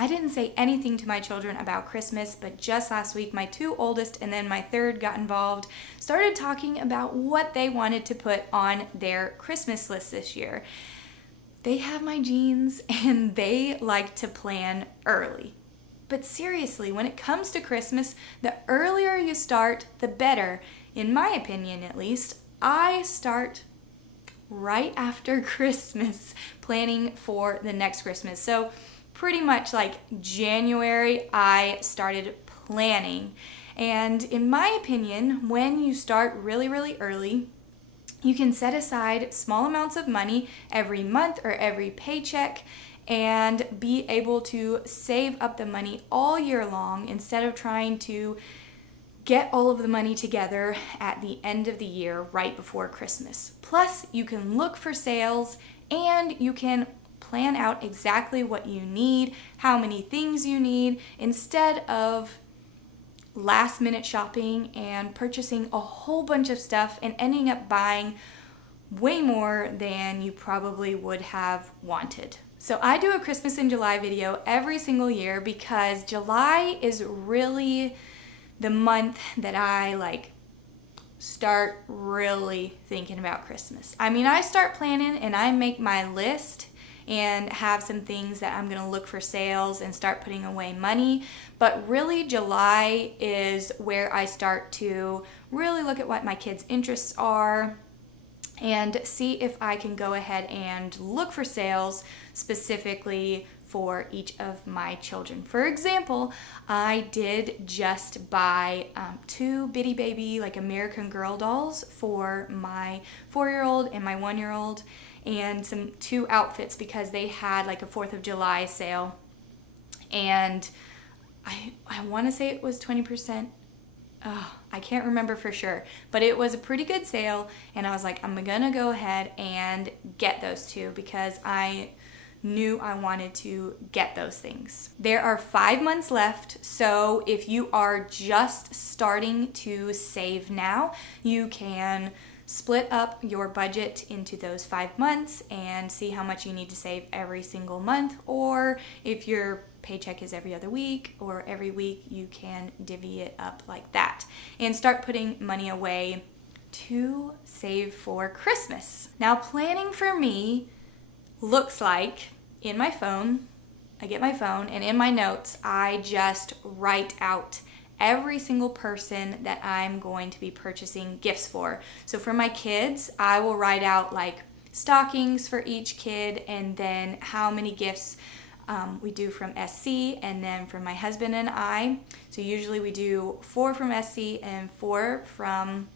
I didn't say anything to my children about Christmas, but just last week, my two oldest and then my third got involved, started talking about what they wanted to put on their Christmas list this year. They have my genes and they like to plan early. But seriously, when it comes to Christmas, the earlier you start, the better. In my opinion, at least, I start right after Christmas planning for the next Christmas. So pretty much like January, I started planning. And in my opinion, when you start really, really early, you can set aside small amounts of money every month or every paycheck and be able to save up the money all year long instead of trying to get all of the money together at the end of the year right before Christmas. Plus, you can look for sales and you can plan out exactly what you need, how many things you need, instead of last minute shopping and purchasing a whole bunch of stuff and ending up buying way more than you probably would have wanted. So I do a Christmas in July video every single year because July is really the month that I start really thinking about Christmas. I mean, I start planning and I make my list and have some things that I'm going to look for sales and start putting away money. But really, July is where I start to really look at what my kids' interests are and see if I can go ahead and look for sales specifically for each of my children. For example, I did just buy 2 Bitty Baby American Girl dolls for my 4-year-old and my 1-year-old, and 2 outfits because they had a 4th of July sale, and I want to say it was 20%. I can't remember for sure, but it was a pretty good sale, and I was like, I'm gonna go ahead and get those 2 because I knew I wanted to get those things. There are 5 months left, so if you are just starting to save now, you can split up your budget into those 5 months and see how much you need to save every single month, or if your paycheck is every other week or every week, you can divvy it up like that and start putting money away to save for Christmas. Now, planning for me looks like in my phone, I get my phone, and in my notes, I just write out every single person that I'm going to be purchasing gifts for. So for my kids, I will write out stockings for each kid and then how many gifts we do from SC, and then from my husband and I. So usually we do 4 from SC and 4 from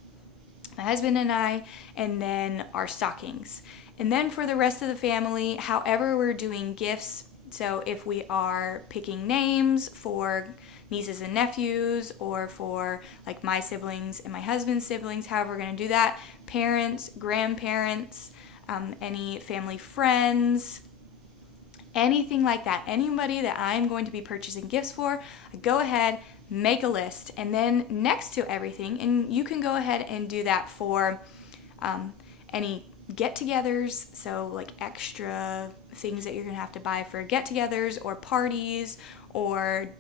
my husband and I, and then our stockings. And then for the rest of the family, however we're doing gifts, so if we are picking names for nieces and nephews, or for my siblings and my husband's siblings, however we're going to do that, parents, grandparents, any family friends, anything like that, anybody that I'm going to be purchasing gifts for, I go ahead, make a list, and then next to everything, and you can go ahead and do that for any get-togethers, so extra things that you're going to have to buy for get-togethers or parties or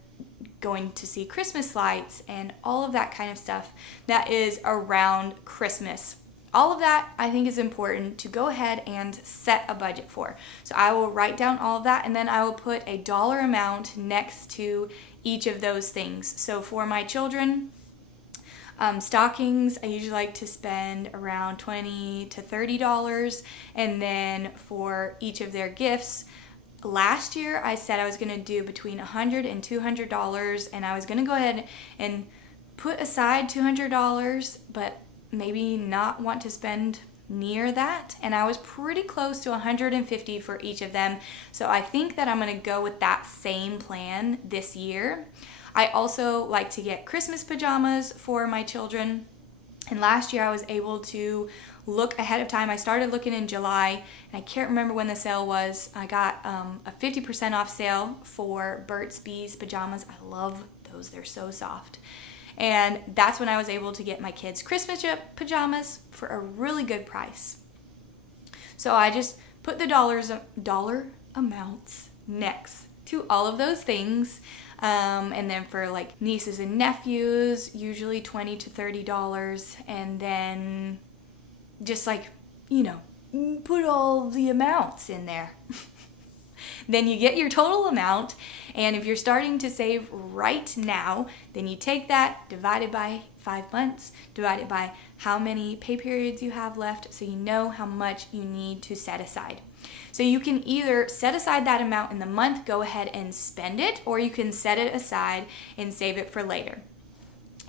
going to see Christmas lights and all of that kind of stuff that is around Christmas. All of that I think is important to go ahead and set a budget for. So I will write down all of that, and then I will put a dollar amount next to each of those things. So for my children, stockings, I usually like to spend around $20 to $30, and then for each of their gifts, last year I said I was going to do between $100 and $200, and I was going to go ahead and put aside $200, but maybe not want to spend near that, and I was pretty close to $150 for each of them. So I think that I'm going to go with that same plan this year. I also like to get Christmas pajamas for my children, and last year I was able to look ahead of time. I started looking in July, and I can't remember when the sale was. I got a 50% off sale for Burt's Bees pajamas. I love those, they're so soft. And that's when I was able to get my kids Christmas pajamas for a really good price. So I just put the dollar amounts next to all of those things. And then for like nieces and nephews, usually $20 to $30. And then just like, put all the amounts in there. Then you get your total amount, and if you're starting to save right now, then you take that, divide it by 5 months, divide it by how many pay periods you have left, so you know how much you need to set aside. So you can either set aside that amount in the month, go ahead and spend it, or you can set it aside and save it for later.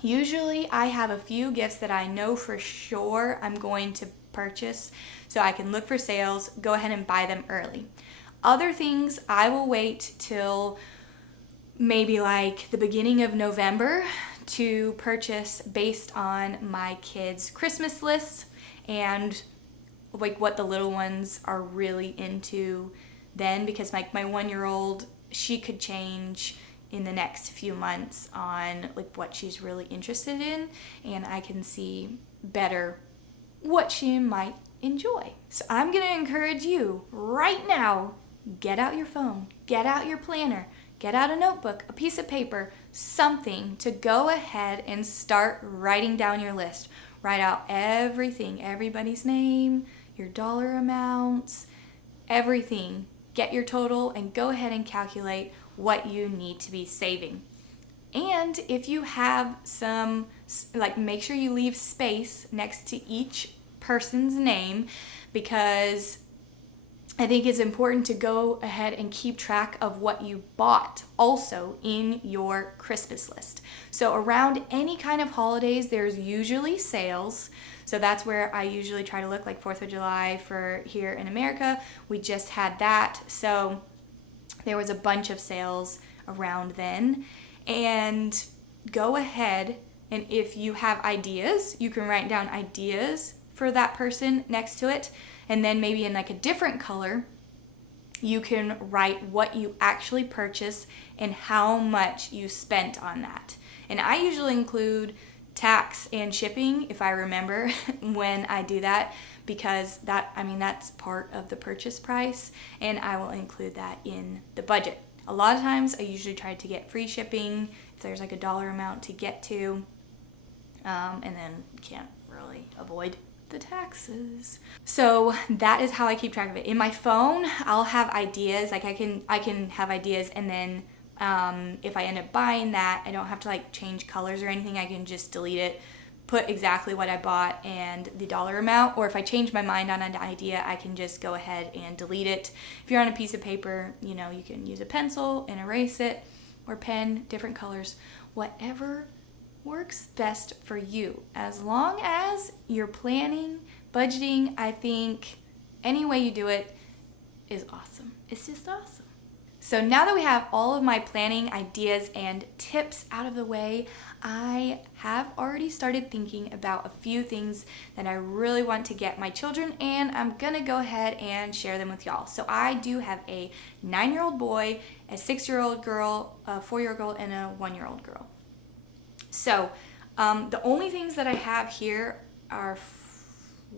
Usually I have a few gifts that I know for sure I'm going to purchase, so I can look for sales, go ahead and buy them early. Other things I will wait till maybe like the beginning of November to purchase based on my kids' Christmas lists and like what the little ones are really into then, because like my 1-year-old, she could change in the next few months on like what she's really interested in, and I can see better what she might enjoy. So I'm going to encourage you right now, get out your phone, get out your planner, get out a notebook, a piece of paper, something to go ahead and start writing down your list. Write out everything, everybody's name, your dollar amounts, everything. Get your total and go ahead and calculate what you need to be saving. And if you have some, like, make sure you leave space next to each person's name, because I think it's important to go ahead and keep track of what you bought also in your Christmas list. So around any kind of holidays, there's usually sales. So that's where I usually try to look, like 4th of July for here in America. We just had that. So there was a bunch of sales around then. And go ahead, and if you have ideas, you can write down ideas for that person next to it. And then maybe in like a different color, you can write what you actually purchased and how much you spent on that. And I usually include tax and shipping, if I remember, when I do that, because that's part of the purchase price, and I will include that in the budget. A lot of times I usually try to get free shipping if there's like a dollar amount to get to, and then can't really avoid the taxes. So that is how I keep track of it. In my phone, I'll have ideas, like I can have ideas, and then if I end up buying that, I don't have to like change colors or anything. I can just delete it, put exactly what I bought and the dollar amount, or if I change my mind on an idea, I can just go ahead and delete it. If you're on a piece of paper, you can use a pencil and erase it, or pen, different colors, whatever works best for you. As long as you're planning, budgeting, I think any way you do it is awesome. It's just awesome. So now that we have all of my planning ideas and tips out of the way, I have already started thinking about a few things that I really want to get my children, and I'm gonna go ahead and share them with y'all. So I do have a 9-year-old boy, a 6-year-old girl, a 4-year-old girl, and a 1-year-old girl. So the only things that I have here are,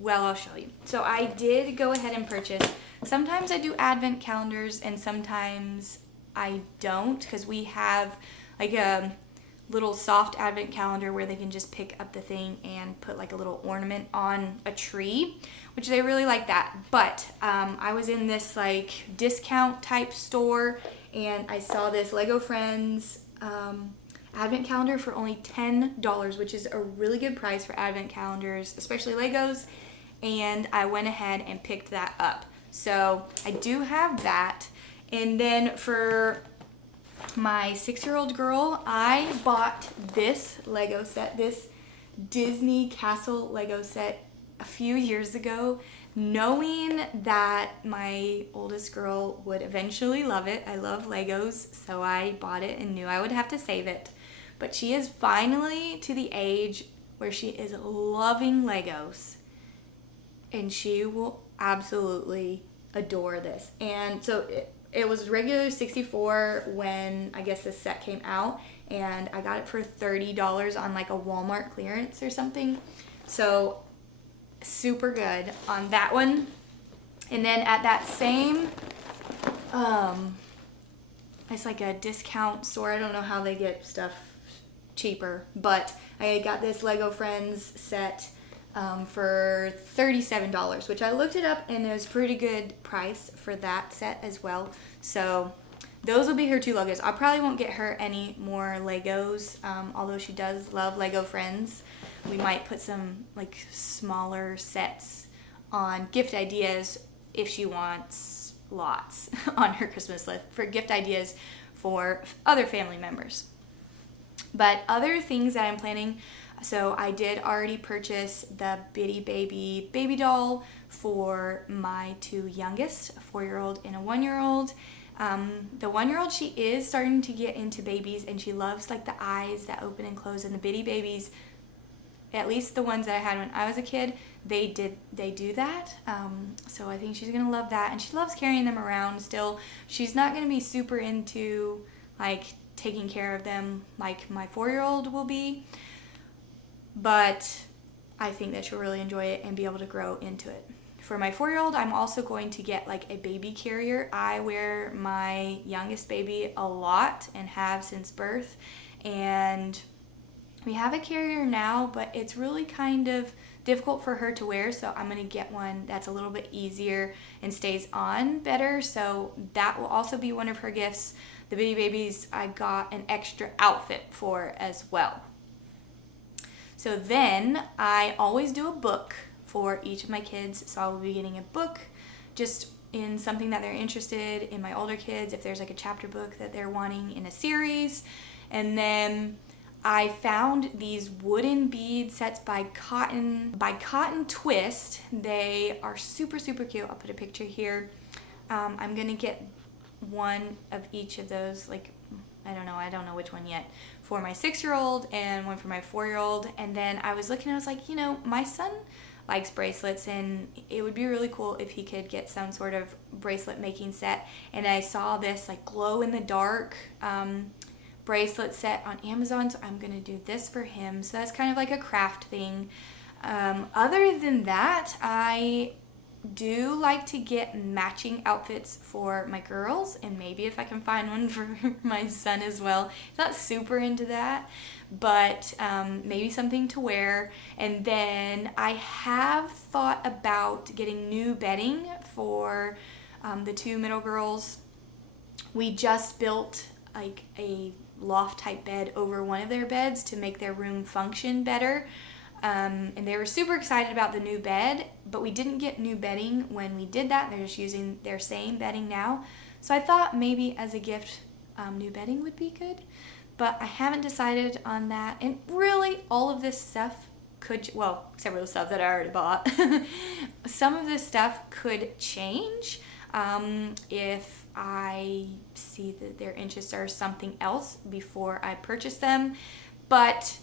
I'll show you. So I did go ahead and purchase, sometimes I do advent calendars and sometimes I don't, because we have like a little soft advent calendar where they can just pick up the thing and put like a little ornament on a tree, which they really like that. But I was in this like discount type store and I saw this Lego Friends advent calendar for only $10, which is a really good price for advent calendars, especially Legos, and I went ahead and picked that up. So I do have that. And then for my 6-year-old girl, I bought this Lego set, this Disney Castle Lego set a few years ago, knowing that my oldest girl would eventually love it. I love Legos, so I bought it and knew I would have to save it. But she is finally to the age where she is loving Legos, and she will absolutely adore this. And so it was regular $64 when I guess this set came out, and I got it for $30 on like a Walmart clearance or something. So super good on that one. And then at that same it's like a discount store. I don't know how they get stuff cheaper, but I got this Lego Friends set for $37, which I looked it up and it was a pretty good price for that set as well. So those will be her 2 Legos. I probably won't get her any more Legos, although she does love Lego Friends. We might put some like smaller sets on gift ideas if she wants lots on her Christmas list for gift ideas for other family members. But other things that I'm planning, so I did already purchase the Bitty Baby baby doll for my 2 youngest, a 4-year-old and a 1-year-old. The 1-year-old, she is starting to get into babies and she loves like the eyes that open and close, and the Bitty Babies, at least the ones that I had when I was a kid, they do that. So I think she's gonna love that, and she loves carrying them around still. She's not gonna be super into like taking care of them like my 4-year-old will be, but I think that she'll really enjoy it and be able to grow into it. For my 4-year-old, I'm also going to get like a baby carrier. I wear my youngest baby a lot and have since birth, and we have a carrier now, but it's really kind of difficult for her to wear, so I'm going to get one that's a little bit easier and stays on better. So that will also be one of her gifts. The Bitty Babies, I got an extra outfit for as well. So then I always do a book for each of my kids. So I will be getting a book just in something that they're interested in. My older kids, if there's like a chapter book that they're wanting in a series. And then I found these wooden bead sets by Cotton Twist. They are super, super cute. I'll put a picture here. I'm going to get one of each of those, like, I don't know which one yet, for my 6-year-old and one for my 4-year-old. And then I was looking, I was like, my son likes bracelets, and it would be really cool if he could get some sort of bracelet making set. And I saw this like glow in the dark bracelet set on Amazon, so I'm gonna do this for him. So that's kind of like a craft thing. Other than that, I do like to get matching outfits for my girls, and maybe if I can find one for my son as well. He's not super into that, but maybe something to wear. And then I have thought about getting new bedding for the 2 middle girls. We just built like a loft type bed over one of their beds to make their room function better. And they were super excited about the new bed, but we didn't get new bedding when we did that. They're just using their same bedding now. So I thought maybe as a gift, new bedding would be good, but I haven't decided on that. And really all of this stuff except for the stuff that I already bought, some of this stuff could change if I see that their interests are something else before I purchase them. But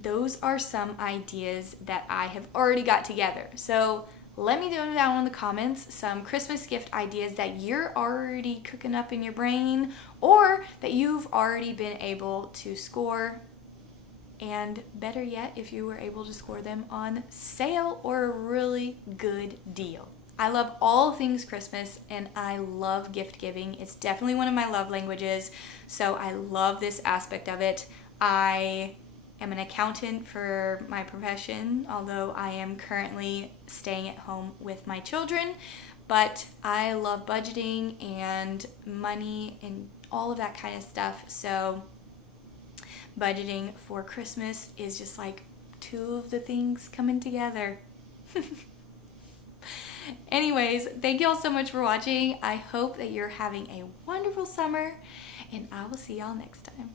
those are some ideas that I have already got together. So let me know down in the comments some Christmas gift ideas that you're already cooking up in your brain, or that you've already been able to score. And better yet, if you were able to score them on sale or a really good deal. I love all things Christmas, and I love gift giving. It's definitely one of my love languages, so I love this aspect of it. I am an accountant for my profession, although I am currently staying at home with my children, but I love budgeting and money and all of that kind of stuff. So budgeting for Christmas is just like 2 of the things coming together. Anyways, thank you all so much for watching. I hope that you're having a wonderful summer, and I will see y'all next time.